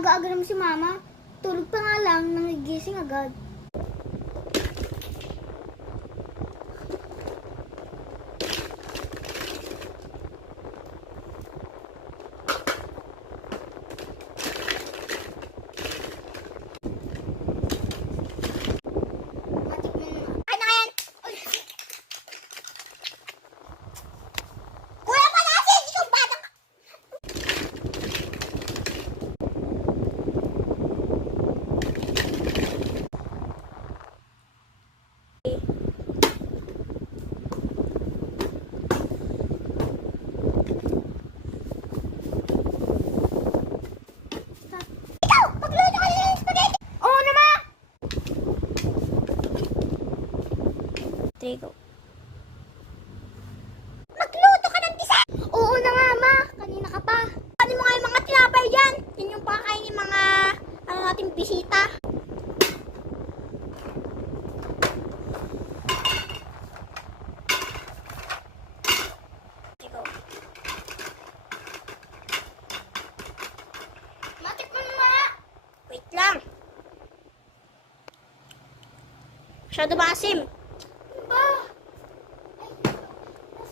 aga-aga naman si mama. Tulog pa nga lang, nangigising agad. Trigo. Magluto ka ng tisa! Oo na nga, ma. Kanina ka pa. Ano mo nga yung mga tinapay dyan? Yun yung pakain ng mga nating bisita. Trigo. Matikman mo nga. Wait lang. Masyado maasim. Ba?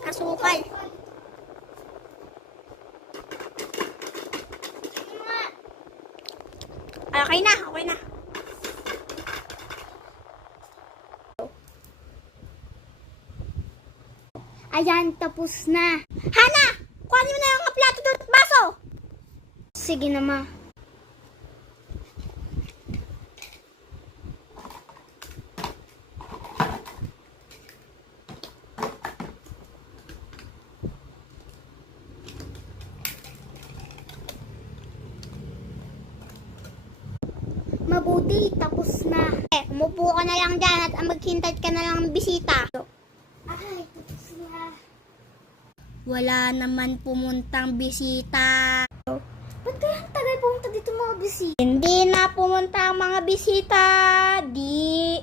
Asukal. Okay na, okay na. Ayan, tapos na. Hana! Kuhanin mo na yung mga plato doon at baso! Sige na, ma. Mabuti, tapos na. Umupo ka na lang dyan at maghintay ka na lang ng bisita. Ay, tapos na. Wala naman pumuntang bisita. Ba't kaya ang tagal pumunta dito mga bisita? Hindi na pumunta ang mga bisita. Di